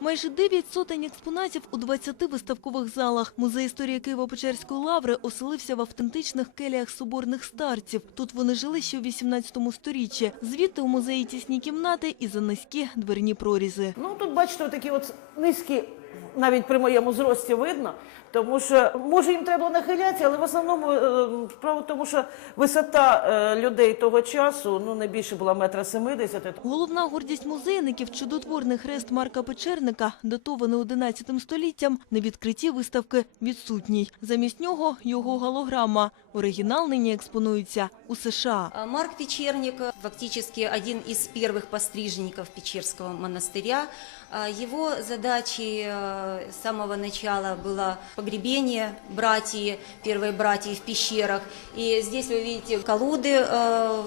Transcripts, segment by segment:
Майже 9 сотень експонатів у 20 виставкових залах. Музей історії Києво-Печерської лаври оселився в автентичних келіях соборних старців. Тут вони жили ще у 18 сторіччі. Звідти у музеї тісні кімнати і за низькі дверні прорізи. Ну тут бачите, такі от низькі, навіть при моєму зрості видно, тому що може їм треба нахилятися, але в основному е, справа в тому, що висота е, людей того часу ну не більше була метра семидесяти. Головна гордість музейників – чудотворний хрест Марка Печерника, датований 11 століттям, на відкритті виставки відсутній. Замість нього його галограма. Оригінал нині експонується у США. Марк Печерник фактически один из первых постриженников Печерского монастыря. А Его задачей э, с самого начала было погребение братьи, первой братьи в пещерах. И здесь вы видите колоды, э,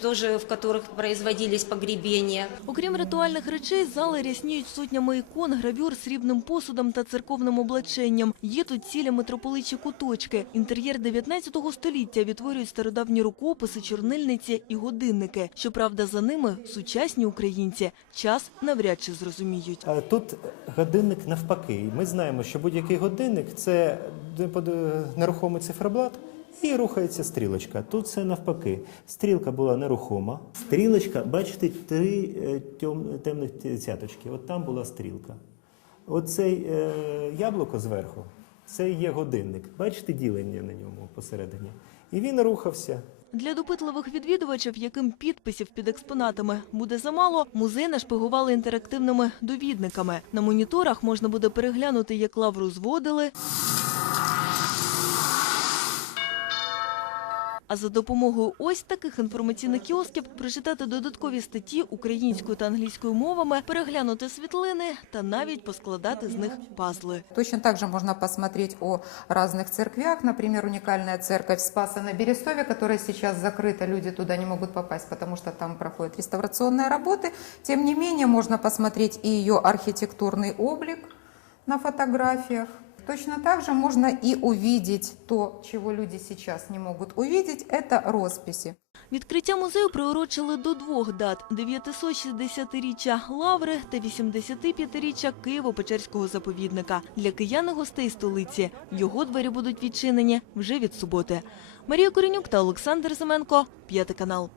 тоже в которых производились погребения. Окрім ритуальних речей, зали рясніють сотнями ікон, гравюр, срібним посудом та церковним облаченням. Є тут цілі митрополичі куточки. Інтер'єр 19 століття відтворюють стародавні рукописи, чорнильниці і годинники. Щоправда, за ними сучасні українці час навряд чи зрозуміють. Тут годинник навпаки. Ми знаємо, що будь-який годинник це нерухомий циферблат. І рухається стрілочка. Тут це навпаки. Стрілка була нерухома. Стрілочка, бачите, три е, темних цяточки. От там була стрілка. Оцей е, яблуко зверху це є годинник. Бачите ділення на ньому посередині. І він рухався. Для допитливих відвідувачів, яким підписів під експонатами буде замало, музей нашпигували інтерактивними довідниками. На моніторах можна буде переглянути, як лавру зводили. А за допомогою ось таких інформаційних кіосків прочитати додаткові статті українською та англійською мовами, переглянути світлини та навіть поскладати з них пазли. Точно так же можно посмотреть о разных церквях. Например, уникальная церковь Спаса на Берестове, которая сейчас закрыта, люди туда не могут попасть, потому что там проходят реставрационные работы. Тем не менее, можно посмотреть и ее архитектурный облик на фотографиях. Точно так же можно и увидеть то, чего люди сейчас не могут увидеть, это росписи. Відкриття музею приурочили до двох дат – 960-річчя Лаври та 85-річчя Києво-Печерського заповідника. Для киян і гостей столиці його двері будуть відчинені вже від суботи. Марія Коренюк та Олександр Семенко, П'ятий канал.